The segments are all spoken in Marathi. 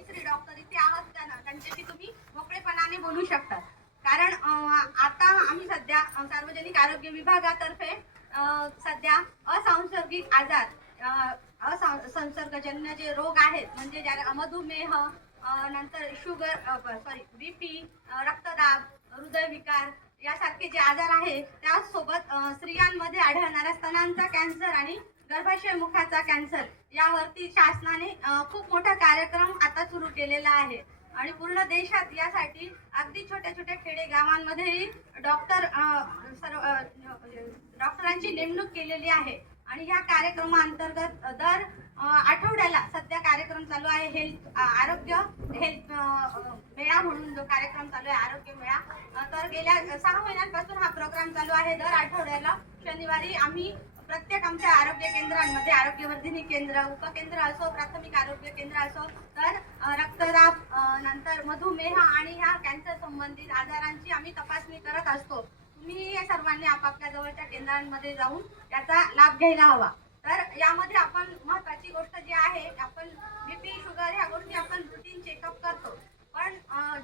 तिसरी डॉक्टर इथे आहात त्यांच्याशी तुम्ही मोकळेपणाने बोलू शकता. कारण आता आम्ही सध्या सार्वजनिक आरोग्य विभागातर्फे सध्या असंसर्गिक आजार, असंसर्गजन्य जे रोग आहेत म्हणजे ज्याला मधुमेह, नंतर बीपी, रक्तदाब, हृदयविकार यासारखे जे आजार आहे त्यासोबत स्त्रियांमध्ये आढळणारा स्तनांचा कॅन्सर आणि गर्भाशय मुखाचा कॅन्सर यावरती शासनाने खूप मोठा कार्यक्रम आता सुरू केलेला आहे. आणि पूर्ण देशात यासाठी अगदी छोट्या छोट्या खेडे गावांमध्येही डॉक्टरांची नेमणूक केलेली आहे. आणि ह्या कार्यक्रमाअंतर्गत दर आठवड्याला सध्या कार्यक्रम चालू आहे हेल्थ मेळा म्हणून जो कार्यक्रम चालू आहे आरोग्य मेळा. तर गेल्या 6 महिन्यांपासून हा प्रोग्राम चालू आहे. दर आठवड्याला शनिवारी आम्ही प्रत्येक आमच्या आरोग्य केंद्रांमध्ये आरोग्यवर्धिनी केंद्र, उपकेंद्र असो, प्राथमिक आरोग्य केंद्र असो, तर रक्तदाब, नंतर मधुमेह आणि ह्या कॅन्सर संबंधित आजारांची आम्ही तपासणी करत असतो. तुम्ही या सर्वांनी आपापल्या जवळच्या केंद्रांमध्ये जाऊन याचा लाभ घ्यायला हवा. तर यामध्ये आपण महत्त्वाची गोष्ट जी आहे, आपण बीपी, शुगर ह्या गोष्टी आपण रुटीन चेकअप करतो. पण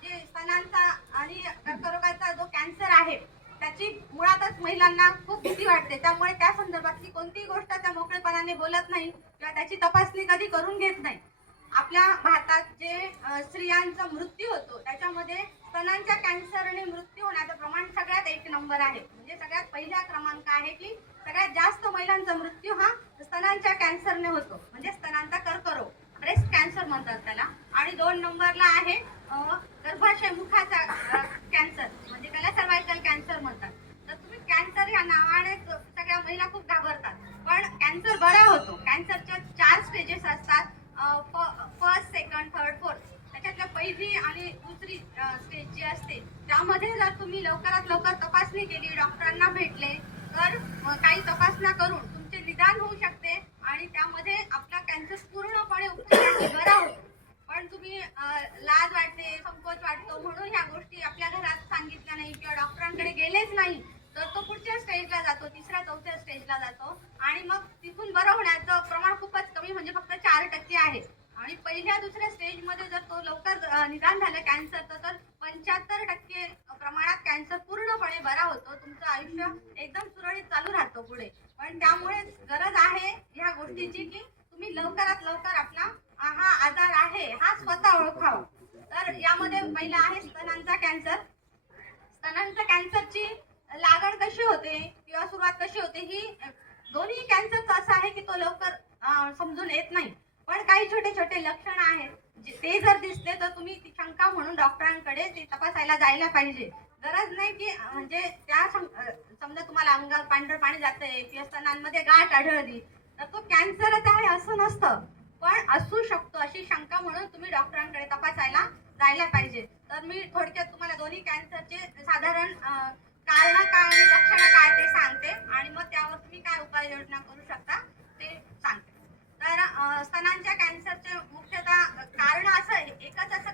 जे स्तनांचा आणि कर्करोगाचा जो कॅन्सर आहे त्याची मुळातच महिलांना खूप भीती वाटते. त्यामुळे त्या संदर्भातली कोणतीही गोष्ट त्या मोकळेपणाने बोलत नाही किंवा त्याची तपासणी कधी करून घेत नाही. आपल्या भारतात जे स्त्रियांचा मृत्यू होतो त्याच्यामध्ये स्तनांच्या कॅन्सरने मृत्यू होण्याचं प्रमाण सगळ्यात 1 नंबर आहे. म्हणजे सगळ्यात पहिला क्रमांक आहे की सगळ्यात जास्त महिलांचा मृत्यू हा स्तनांच्या कॅन्सरने होतो, म्हणजे स्तनांचा कर्करोग, ब्रेस्ट कॅन्सर म्हणतात त्याला. आणि 2 नंबरला आहे गर्भाशय मुखाचा कॅन्सर, म्हणजे त्याला सर्वायकल कॅन्सर म्हणतात. तर तुम्ही कॅन्सर या नावाने सगळ्या महिला खूप घाबरतात, पण कॅन्सर बरा होतो. कॅन्सरच्या 4 स्टेजेस असतात, फर्स्ट, सेकंड, थर्ड, फोर्थ. त्याच्यातल्या पहिली आणि दुसरी स्टेज जी असते त्यामध्ये जर तुम्ही लवकरात लवकर तपासणी केली, डॉक्टरांना भेटले, तर काही तपासण्या करून तुमचे निदान होऊ शकते आणि त्यामध्ये आपला कॅन्सर पूर्णपणे उपचाराने बरा होतो. पण तुम्ही लाज वाटते, संकोच वाटतो म्हणून ह्या गोष्टी आपल्या घरात सांगितल्या नाही किंवा डॉक्टरांकडे गेलेच नाही, तर तो पुढच्या स्टेजला जातो, 3ऱ्या 4थ्या स्टेजला जातो आणि मग तिथून बरं होण्याचं प्रमाण खूपच कमी, म्हणजे फक्त 4% आहे. आणि पहिल्या 2ऱ्या स्टेजमध्ये जर तो लवकर निदान झालं कॅन्सरचं, तर 75% प्रमाणात कॅन्सर पूर्णपणे बरा होतो. तुमचं आयुष्य एकदम सुरळीत चालू राहतो पुढे. पण त्यामुळे गरज आहे ह्या गोष्टीची की तुम्ही लवकरात लवकर आपला हा आजार आहे हा स्वतः ओळखावा. तर यामध्ये पहिला आहे स्तनांचा कॅन्सर. स्तनांच्या कॅन्सरची लागण कशी होते किंवा सुरुवात कशी होते, ही दोन्ही कॅन्सरचं असं आहे की तो लवकर समजून येत नाही. पण काही छोटे छोटे लक्षण आहेत, ते जर दिसले तर तुम्ही ती शंका म्हणून डॉक्टरांकडे ते तपासायला जायला पाहिजे. गरज नाही की म्हणजे त्या समजा तुम्हाला अंगावर पांढरं पाणी जातंय किंवा स्तनांमध्ये गाठ आढळली तर तो कॅन्सरच आहे असं नसतं, पण असू शकतो अशी शंका म्हणून तुम्ही डॉक्टरांकडे तपासायला जायला पाहिजे. तर मी थोडक्यात तुम्हाला दोन्ही कॅन्सरचे साधारण कारण काय आणि लक्षणं काय ते सांगते आणि मग त्यावर तुम्ही काय उपाययोजना करू शकता ते सांगते. तर स्तनांच्या कॅन्सरचे मुख्यतः कारण एकच असं